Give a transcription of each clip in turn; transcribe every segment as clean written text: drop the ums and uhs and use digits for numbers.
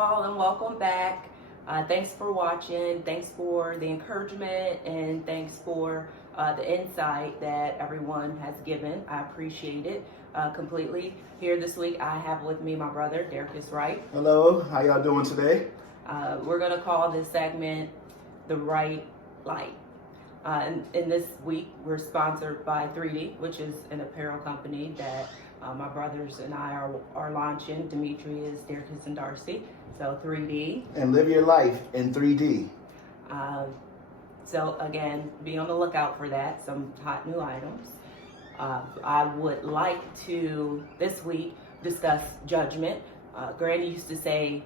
all, and welcome back. Thanks for watching. Thanks for the encouragement, and thanks for the insight that everyone has given. I appreciate it completely. Here this week, I have with me my brother, Derkus Wright. Hello, how y'all doing today? We're going to call this segment The Right Light. And in this week, we're sponsored by 3D, which is an apparel company that my brothers and I are launching. Dimitri is Derkus and Darcy. So 3D. And live your life in 3D. So again, be on the lookout for that, some hot new items. I would like to, this week, discuss judgment. Granny used to say,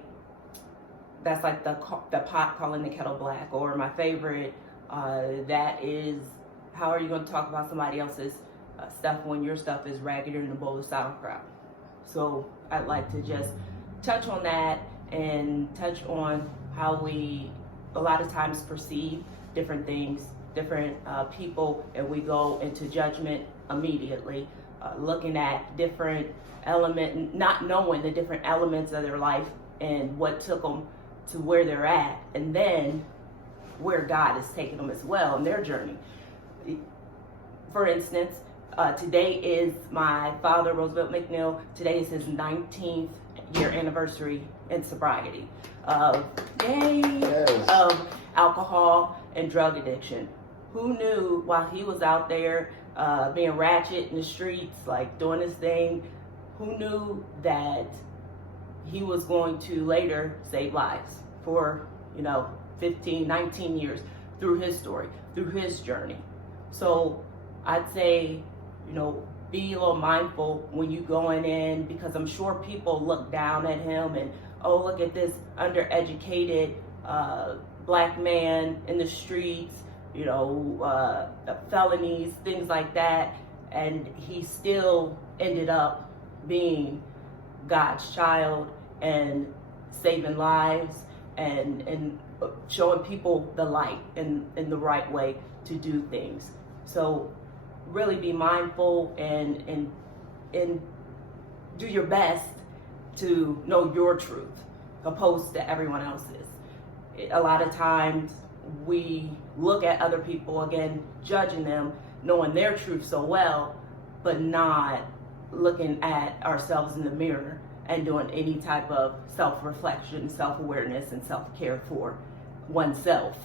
that's like the pot calling the kettle black, or my favorite, that is, how are you going to talk about somebody else's stuff when your stuff is raggeder than a bowl of sauerkraut? So I'd like to just touch on that and touch on how we a lot of times perceive different things, different people, and we go into judgment immediately, looking at different elements, not knowing the different elements of their life and what took them to where they're at, and then where God is taking them as well in their journey. For instance, today is my father, Roosevelt McNeil. Today is his 19th year anniversary in sobriety of alcohol and drug addiction. Who knew while he was out there being ratchet in the streets, like doing his thing, who knew that he was going to later save lives for, 15, 19 years through his story, through his journey. So I'd say, be a little mindful when you going in, because I'm sure people look down at him and, oh, look at this undereducated black man in the streets, felonies, things like that. And he still ended up being God's child and saving lives and showing people the light and the right way to do things. So really be mindful and do your best to know your truth opposed to everyone else's. A lot of times we look at other people, again, judging them, knowing their truth so well, but not looking at ourselves in the mirror and doing any type of self-reflection, self-awareness, and self-care for oneself,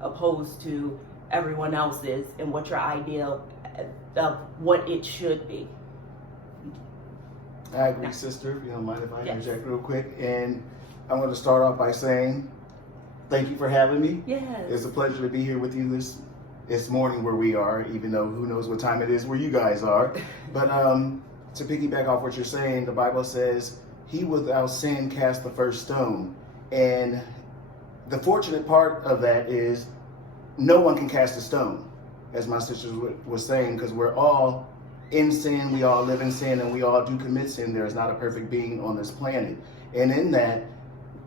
opposed to everyone else's and what your ideal of what it should be. I agree, sister, if you don't mind if I interject real quick. And I'm going to start off by saying thank you for having me. Yes. It's a pleasure to be here with you this morning where we are, even though who knows what time it is where you guys are. But to piggyback off what you're saying, the Bible says, he without sin cast the first stone. And the fortunate part of that is no one can cast a stone, as my sister was saying, because we're all in sin, we all live in sin, and we all do commit sin. There is not a perfect being on this planet. And in that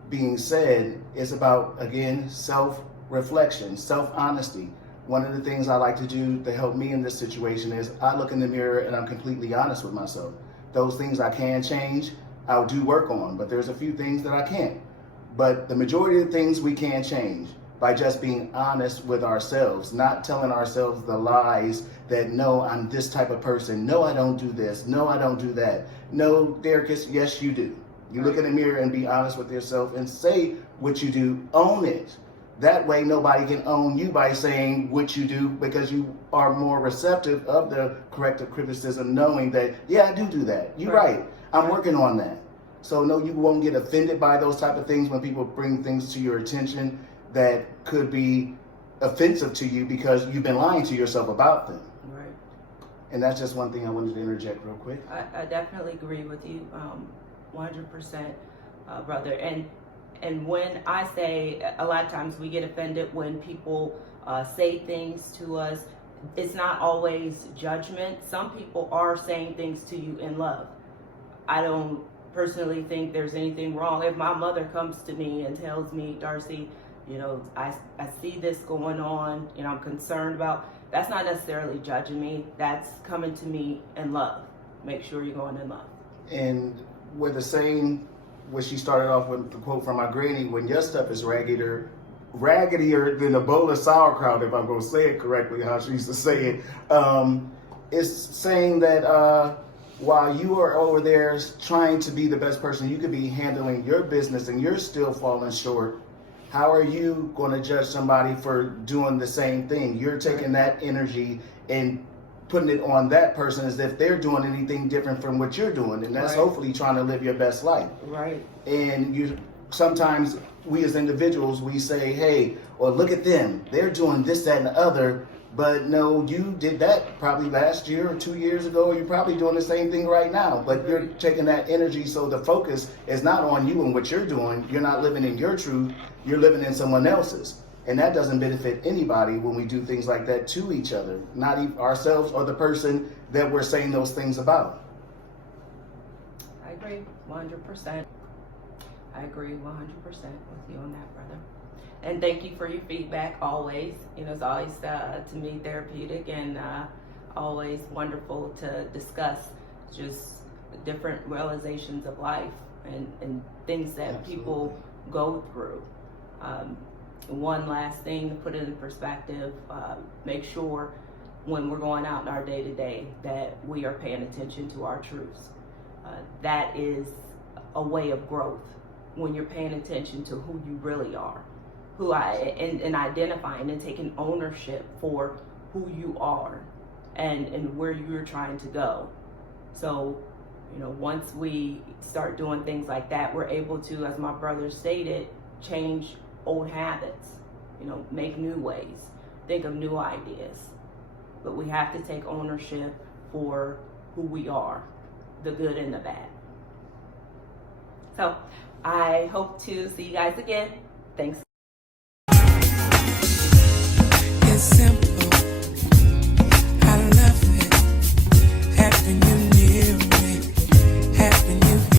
being said, it's about, again, self-reflection, self-honesty. One of the things I like to do to help me in this situation is I look in the mirror and I'm completely honest with myself. Those things I can change, I'll do work on, but there's a few things that I can't. But the majority of the things we can change by just being honest with ourselves, not telling ourselves the lies that, no, I'm this type of person. No, I don't do this. No, I don't do that. No, Derkus, yes, you do. You look in the mirror and be honest with yourself and say what you do, own it. That way nobody can own you by saying what you do, because you are more receptive of the corrective criticism, knowing that, yeah, I do that. You're right. I'm working on that. So no, you won't get offended by those type of things when people bring things to your attention that could be offensive to you because you've been lying to yourself about them. Right. And that's just one thing I wanted to interject real quick. I definitely agree with you, 100%, brother. And when I say, a lot of times we get offended when people say things to us, it's not always judgment. Some people are saying things to you in love. I don't personally think there's anything wrong. If my mother comes to me and tells me, Darcy, I see this going on, I'm concerned about, that's not necessarily judging me. That's coming to me in love. Make sure you're going in love. And where the saying what she started off with, the quote from my granny, when your stuff is raggedier than a bowl of sauerkraut, if I'm going to say it correctly, how she used to say it. It's saying that while you are over there trying to be the best person you could be handling your business and you're still falling short, how are you going to judge somebody for doing the same thing? You're taking that energy and putting it on that person as if they're doing anything different from what you're doing, and that's Right. hopefully trying to live your best life. Right. And you sometimes, we as individuals, we say, hey, well, look at them, they're doing this, that, and the other. But no, you did that probably last year or 2 years ago, or you're probably doing the same thing right now. But you're taking that energy, so the focus is not on you and what you're doing. You're not living in your truth, you're living in someone else's. And that doesn't benefit anybody when we do things like that to each other, not even ourselves or the person that we're saying those things about. I agree 100%. I agree 100% with you on that, brother. And thank you for your feedback always. You know, it's always to me therapeutic and always wonderful to discuss just different realizations of life and things that Absolutely. people go through. One last thing to put it in perspective, make sure when we're going out in our day-to-day that we are paying attention to our truths. That is a way of growth, when you're paying attention to who you really are, and identifying and taking ownership for who you are and where you're trying to go. So, you know, once we start doing things like that, we're able to, as my brother stated, change old habits, you know, make new ways, think of new ideas. But we have to take ownership for who we are, the good and the bad. So I hope to see you guys again. Thanks. It's simple.